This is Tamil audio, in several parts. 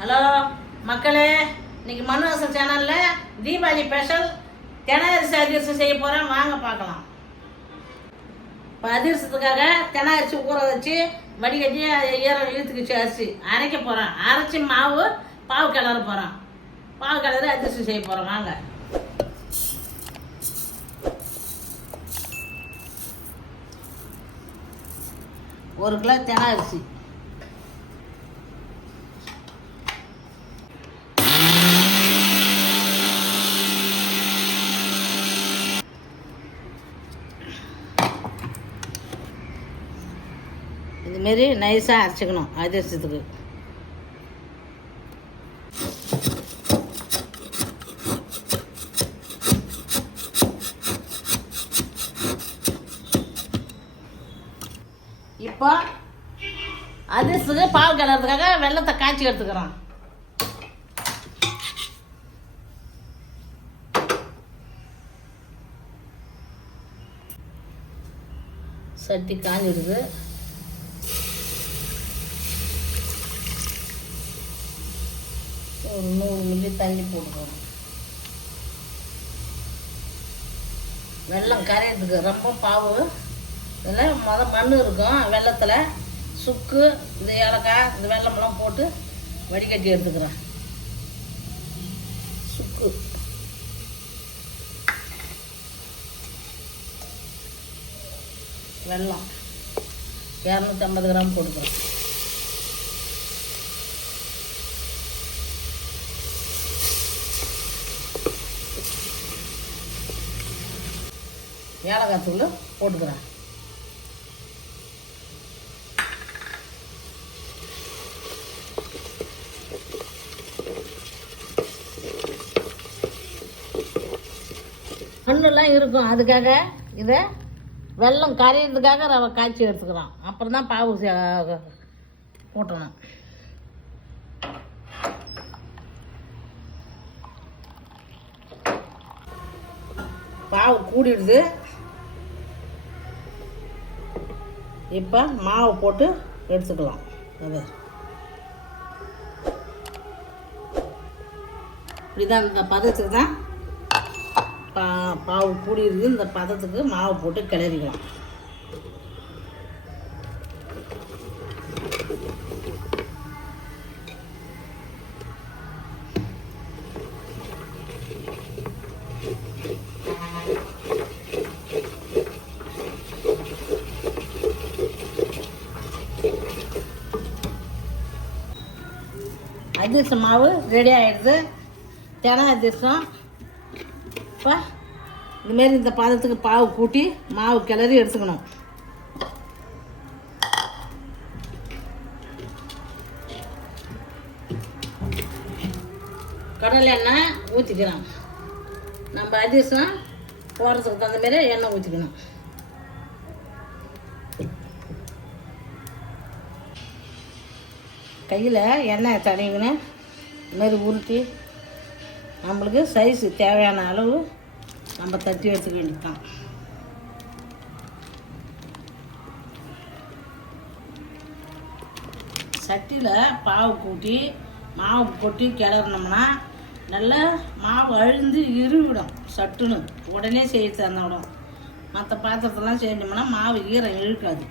ஹலோ மக்களே இன்னைக்கு மனு சேனலில் தீபாவளி ஸ்பெஷல் தெனகரிசி அதிரசம் செய்ய போகிறேன் வாங்க பார்க்கலாம். இப்போ அதிரசத்துக்காக தென அரிசி ஊற வச்சு வடிகட்டி அதை ஈரம் இழுத்துக்கிச்சு அரிசி அரைக்க போகிறேன் அரைச்சி மாவு பாவு கிளற போகிறேன் பாவு கிளறி அதிரசம் செய்ய போகிறோம் வாங்க. ஒரு கிலோ தென அரிசி இதுமாரி நைஸாக அரைச்சிக்கணும் அதிரசத்துக்கு இப்போ அதிர்ஷ்டத்துக்கு பால் கலர்றதுக்காக வெள்ளத்தை காய்ச்சி எடுத்துக்கிறோம். சட்டி காஞ்சிடுது. ஒரு நூறு மில்லி தண்ணி போட்டுக்கணும் வெல்லம் கரையிறதுக்கு ரொம்ப பாவு. இதில் மொதல் மண் இருக்கும் வெள்ளத்தில் சுக்கு இந்த ஏலக்காய் இந்த வெல்லமெல்லாம் போட்டு வடிகட்டி எடுத்துக்கிறேன். சுக்கு. வெல்லம் இரநூத்தம்பது கிராம் போட்டுக்கிறேன். ஏலக்காய் தூள் போட்டுக்கிறேன். மண்ணெல்லாம் இருக்கும். அதுக்காக இதை வெல்லம் கரையிறதுக்காக ரவை காய்ச்சி எடுத்துக்கிறோம் அப்புறம் தான் பாவு சே- போட்டணும். பாவு கூடிடுது. இப்போ மாவு போட்டு எடுத்துக்கலாம். அது. இப்படிதான் இந்த பதத்துக்கு தான் பா பாவு கூடியிருக்கு இந்த பதத்துக்கு மாவு போட்டு கிளறிக்கலாம். அதிரசம் மாவு ரெடி ஆகிடுது தினை அதிரசம் இப்போ இந்தமாரி இந்த பாதத்துக்கு பாவு கூட்டி மாவு கிளறி எடுத்துக்கணும். கடலை எண்ணெய் ஊற்றிக்கிறோம் நம்ம அதிரசம் போடுறதுக்கு தகுந்த மாரி எண்ணெய் ஊற்றிக்கணும் கையில் எண்ணெய் தடவிக்கின்னு இதுமாரி உருட்டி நம்மளுக்கு சைஸு தேவையான அளவு நம்ம தட்டி எடுத்துக்க வேண்டியதுதான். சட்டியில் பாவு கூட்டி மாவு கொட்டி கிளறினோம்னா நல்லா மாவு அழுந்து இருவிடும் சட்டுன்னு. உடனே செய்ய தந்துவிடும் மற்ற பாத்திரத்தெல்லாம் செஞ்சோம்னா மாவு ஈரம் இழுக்காது.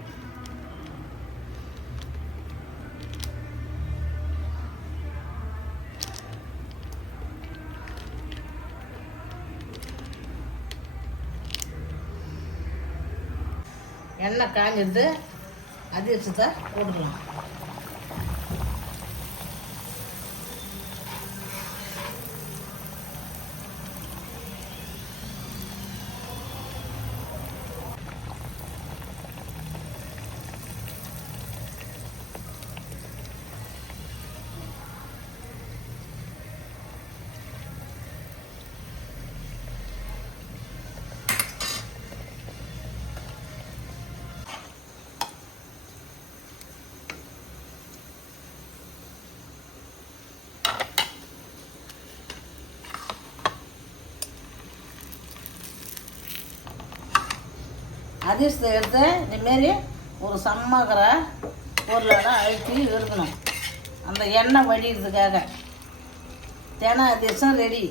எண்ணெய் காஞ்சிடுது அதிர்ஷ்டத்தை போட்டுக்கலாம். அதிர்ஷ்டத்தை எடுத்து இதுமாரி ஒரு சம்மக்கிற பொருளோட அழுத்தி இருக்கணும் அந்த எண்ணெய் வடிகிறதுக்காக. தேனா அதிர்ஷ்டம் ரெடி.